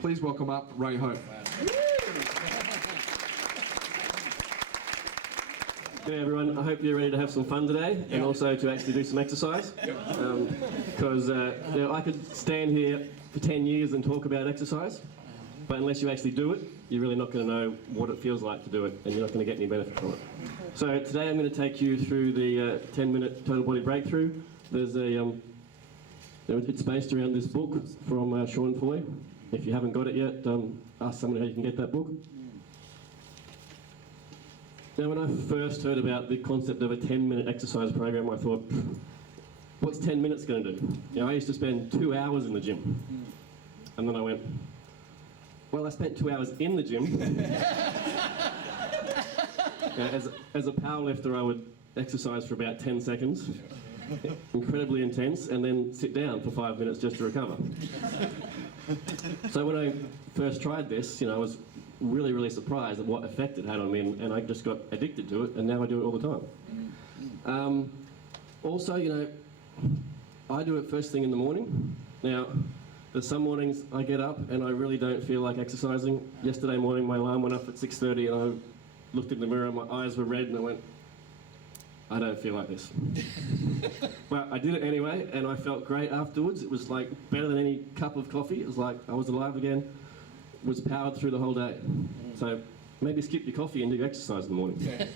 Please welcome up Ray Hope. G'day everyone, I hope you're ready to have some fun today and also to actually do some exercise. Because I could stand here for 10 years and talk about exercise, but unless you actually do it, you're really not going to know what it feels like to do it, and you're not going to get any benefit from it. So today I'm going to take you through the 10-minute total body breakthrough. There's it's based around this book from Sean Foy. If you haven't got it yet, ask someone how you can get that book. Now, when I first heard about the concept of a 10-minute exercise program, I thought, what's 10 minutes going to do? You know, I used to spend 2 hours in the gym. And then I went, well, I spent 2 hours in the gym. As a powerlifter, I would exercise for about 10 seconds, incredibly intense, and then sit down for 5 minutes just to recover. So when I first tried this, I was really surprised at what effect it had on me, and I just got addicted to it, and now I do it all the time. Also, I do it first thing in the morning. Now, there's some mornings I get up and I really don't feel like exercising. Yesterday morning my alarm went up at 6:30 and I looked in the mirror and my eyes were red and I went, I don't feel like this. But I did it anyway and I felt great afterwards. It was like better than any cup of coffee. It was like I was alive again. Was powered through the whole day. So maybe skip your coffee and do exercise in the morning.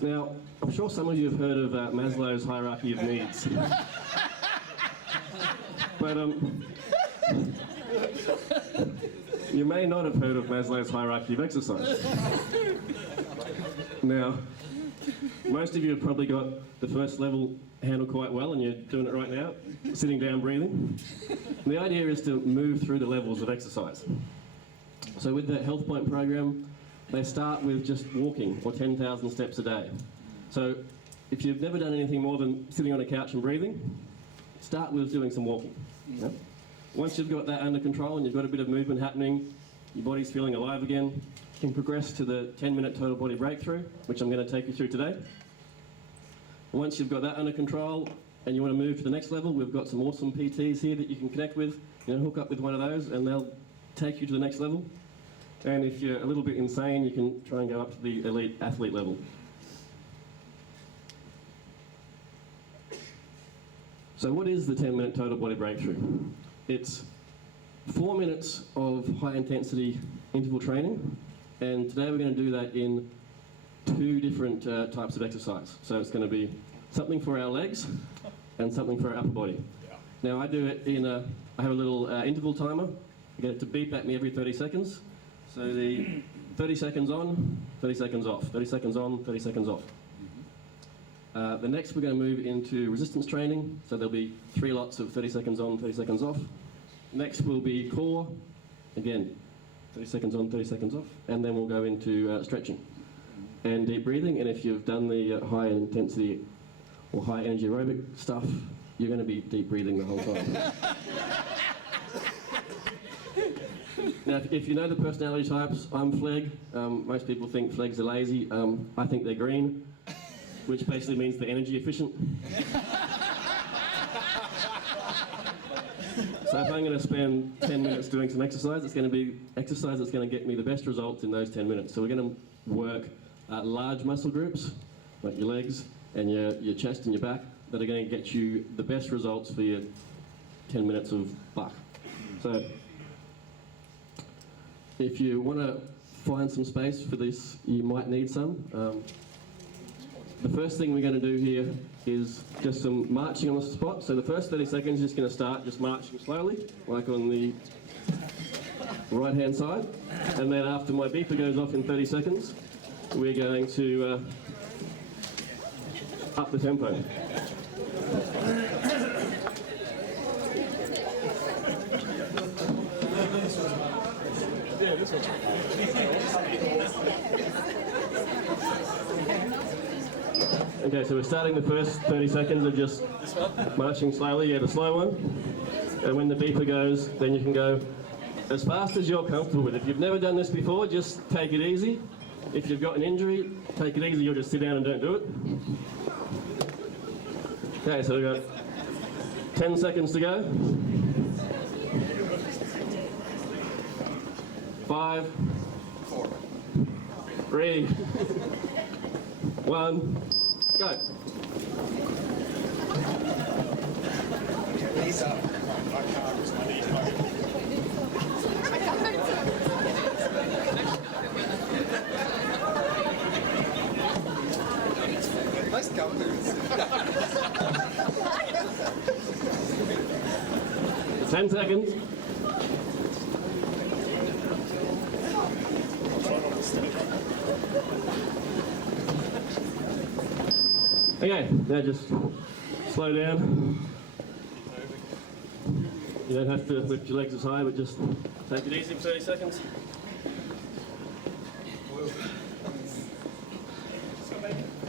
Now, I'm sure some of you have heard of Maslow's hierarchy of needs. But you may not have heard of Maslow's hierarchy of exercise. Now, most of you have probably got the first level handled quite well, and you're doing it right now, sitting down, breathing. And the idea is to move through the levels of exercise. So with the Health Point program, they start with just walking, or 10,000 steps a day. So if you've never done anything more than sitting on a couch and breathing, start with doing some walking. Yeah? Once you've got that under control and you've got a bit of movement happening, your body's feeling alive again, you can progress to the 10-minute total body breakthrough, which I'm going to take you through today. Once you've got that under control and you want to move to the next level, we've got some awesome PTs here that you can connect with. Hook up with one of those and they'll take you to the next level. And if you're a little bit insane, you can try and go up to the elite athlete level. So what is the 10-minute total body breakthrough? It's 4 minutes of high-intensity interval training, and today we're going to do that in 2 different types of exercise. So it's going to be something for our legs and something for our upper body. Now I do it I have a little interval timer. I get it to beep at me every 30 seconds. So the 30 seconds on, 30 seconds off, 30 seconds on, 30 seconds off. The next we're going to move into resistance training. So there'll be 3 lots of 30 seconds on, 30 seconds off. Next will be core, again, 30 seconds on, 30 seconds off. And then we'll go into stretching and deep breathing. And if you've done the high intensity or high energy aerobic stuff, you're going to be deep breathing the whole time. Now, if you know the personality types, I'm Fleg. Most people think Flegs are lazy. I think they're green, which basically means they're energy efficient. So if I'm going to spend 10 minutes doing some exercise, it's going to be exercise that's going to get me the best results in those 10 minutes. So we're going to work large muscle groups, like your legs and your chest and your back, that are going to get you the best results for your 10 minutes of buck. So if you want to find some space for this, you might need some. The first thing we're going to do here is just some marching on the spot. So the first 30 seconds is just going to start just marching slowly, like on the right-hand side. And then after my beeper goes off in 30 seconds, we're going to up the tempo. Yeah, this Okay, so we're starting the first 30 seconds of just marching slowly, the slow one. And when the beeper goes, then you can go as fast as you're comfortable with. If you've never done this before, just take it easy. If you've got an injury, take it easy, you'll just sit down and don't do it. Okay, so we've got 10 seconds to go. 5, 3, 1, go. Knees up. I can't, because my knees broken. Nice confidence. 10 seconds. Okay, now just slow down. You don't have to lift your legs as high, but just take it easy for 30 seconds.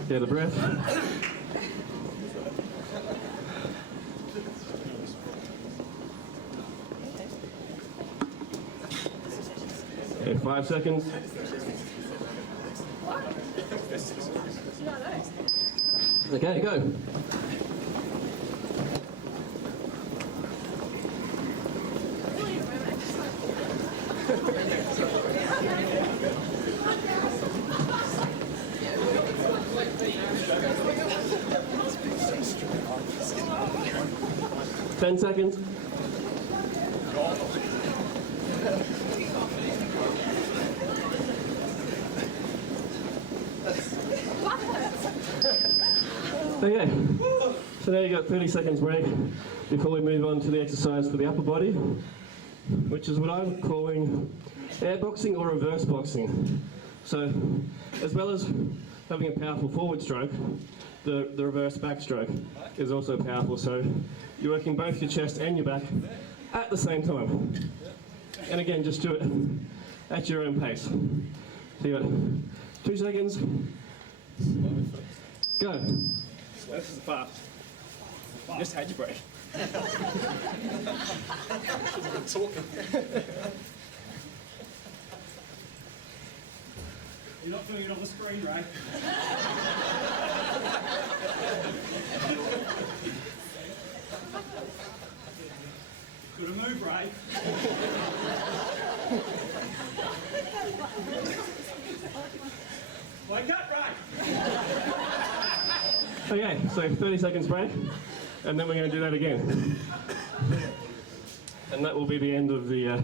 Get a breath. Okay, 5 seconds. Okay, go. Ten seconds. Okay, so now you've got 30 seconds break before we move on to the exercise for the upper body, which is what I'm calling air boxing or reverse boxing. So, as well as having a powerful forward stroke, the reverse backstroke is also powerful. So, you're working both your chest and your back at the same time. And again, just do it at your own pace. So you got 2 seconds. Go. This is fast. You just had your break. Talking. You're not doing it on the screen, Ray. Good a move, Ray. Wake up, Ray. Okay, so 30 seconds break, and then we're going to do that again. And that will be the end of the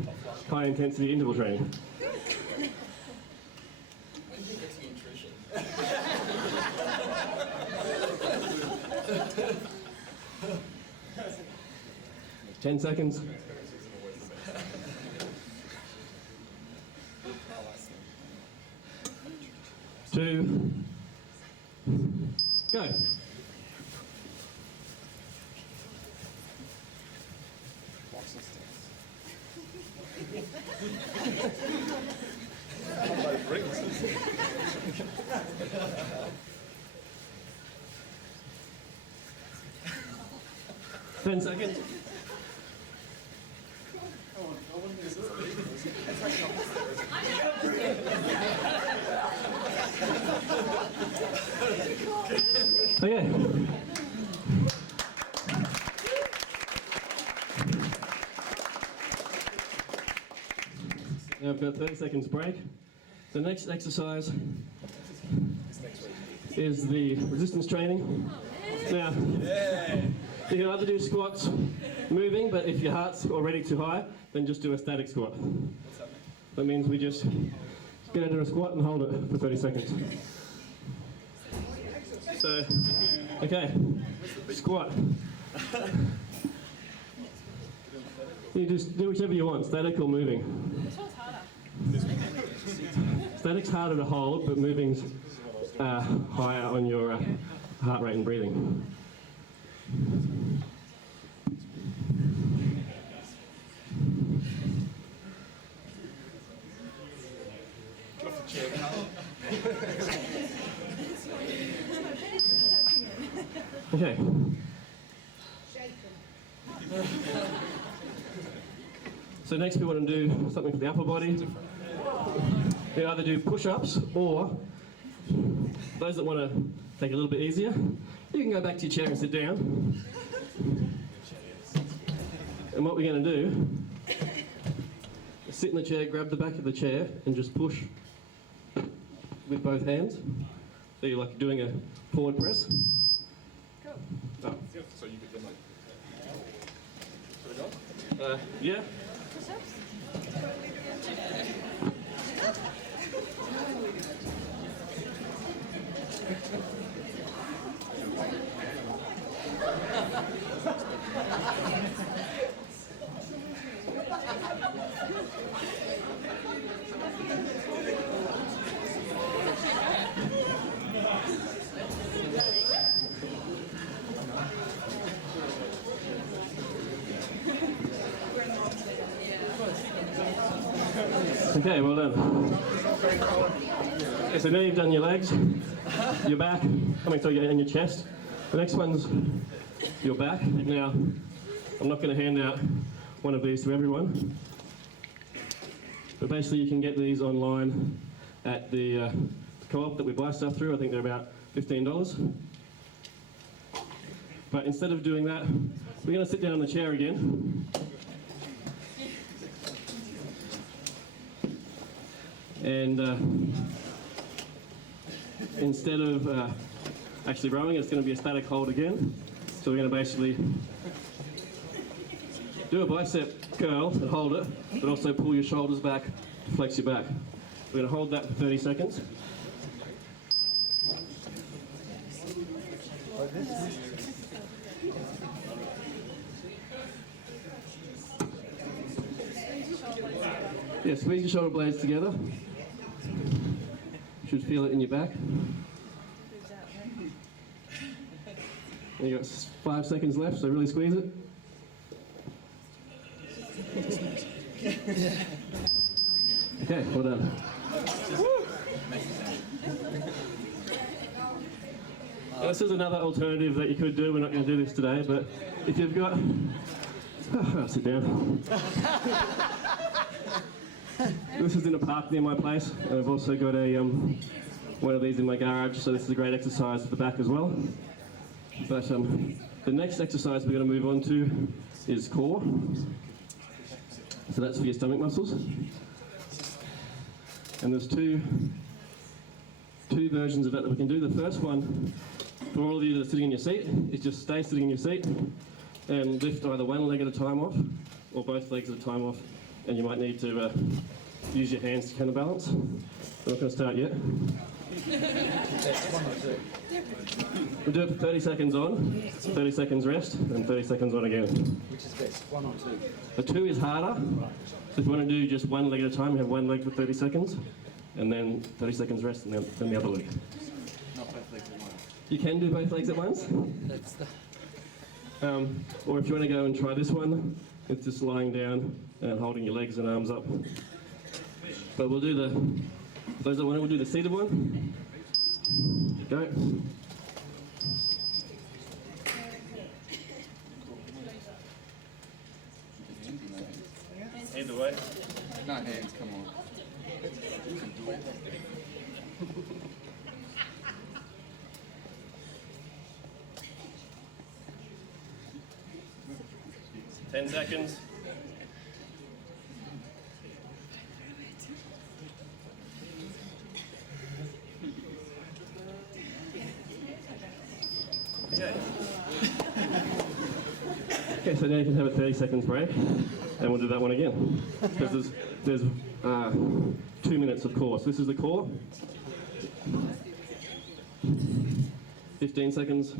high intensity interval training. Ten seconds. Two. Go. Ten seconds. Okay. Now I've got 30 seconds break. The next exercise is the resistance training. Now, you can either do squats moving, but if your heart's already too high, then just do a static squat. That means we just get into a squat and hold it for 30 seconds. So, okay, squat. You just do whichever you want, static or moving. Which one's harder? Static's harder to hold, but moving's higher on your heart rate and breathing. Okay. So next we want to do something for the upper body. We either do push-ups, or those that want to take it a little bit easier, you can go back to your chair and sit down. And what we're going to do is sit in the chair, grab the back of the chair, and just push with both hands. So you're like doing a forward press. Cool. Oh. So you could then like. Yeah. Push-ups? Okay, well done. Okay, so now you've done your legs, your back, and your chest. The next one's your back. Now, I'm not going to hand out one of these to everyone, but basically you can get these online at the co-op that we buy stuff through. I think they're about $15. But instead of doing that, we're going to sit down in the chair again. And instead of actually rowing, it's going to be a static hold again. So we're going to basically do a bicep curl and hold it, but also pull your shoulders back to flex your back. We're going to hold that for 30 seconds. Yeah, squeeze your shoulder blades together. You should feel it in your back. And you've got 5 seconds left, so really squeeze it. Okay, well done. This is another alternative that you could do. We're not going to do this today, but if you've got... I'll sit down. This is in a park near my place, and I've also got a one of these in my garage, so this is a great exercise for the back as well. But the next exercise we're going to move on to is core. So that's for your stomach muscles. And there's two versions of it that we can do. The first one, for all of you that are sitting in your seat, is just stay sitting in your seat and lift either one leg at a time off, or both legs at a time off. And you might need to use your hands to counterbalance. We're not going to start yet. We'll do it for 30 seconds on, 30 seconds rest, and 30 seconds on again. Which is best, 1 or 2? The 2 is harder. So if you want to do just one leg at a time, you have one leg for 30 seconds, and then 30 seconds rest, and then the other leg. Not both legs at once. You can do both legs at once. That's the... Or if you want to go and try this one, it's just lying down and holding your legs and arms up. But we'll do those that want, we'll do the seated one. Go. Either way. Not hands, come on. 10 seconds. Okay, so now you can have a 30 seconds break, and we'll do that one again. Because there's 2 minutes of core. So this is the core. 15 seconds.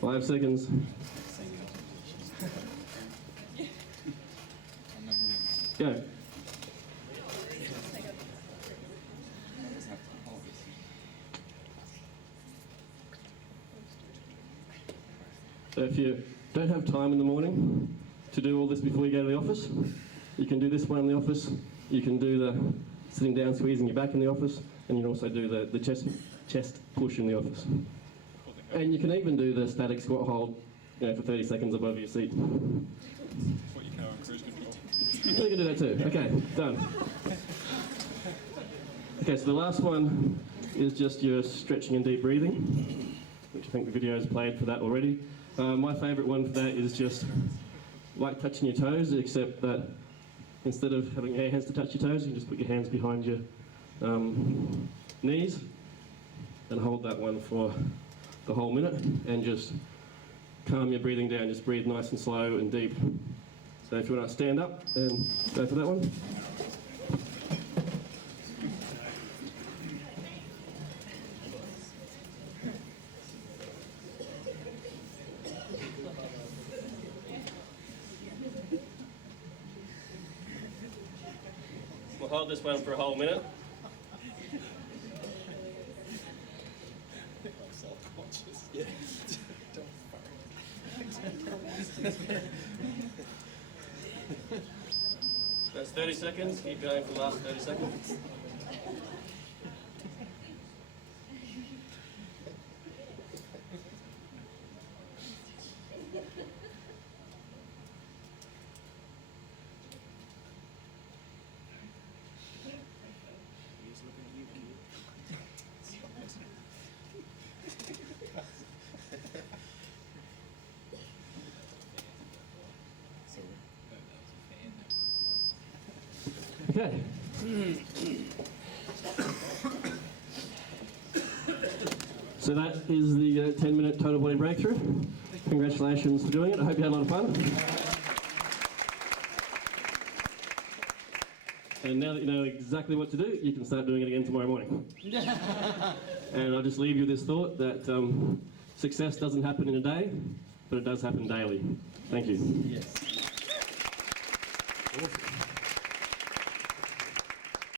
Five seconds. Go. So if you don't have time in the morning to do all this before you go to the office, you can do this one in the office. You can do the sitting down, squeezing your back in the office, and you can also do the chest push in the office. And you can even do the static squat hold, for 30 seconds above your seat. What you can on cruise control. You can do that too. Okay, done. Okay, so the last one is just your stretching and deep breathing, which I think the video has played for that already. My favourite one for that is just like touching your toes, except that instead of having your hands to touch your toes, you can just put your hands behind your knees and hold that one for the whole minute and just calm your breathing down. Just breathe nice and slow and deep. So if you want to stand up and go for that one. We'll hold this one for a whole minute. That's 30 seconds. Keep going for the last 30 seconds. Okay. So that is the 10-minute total body breakthrough. Congratulations for doing it. I hope you had a lot of fun. And now that you know exactly what to do, you can start doing it again tomorrow morning. And I'll just leave you with this thought that success doesn't happen in a day, but it does happen daily. Thank you. Yes. Awesome.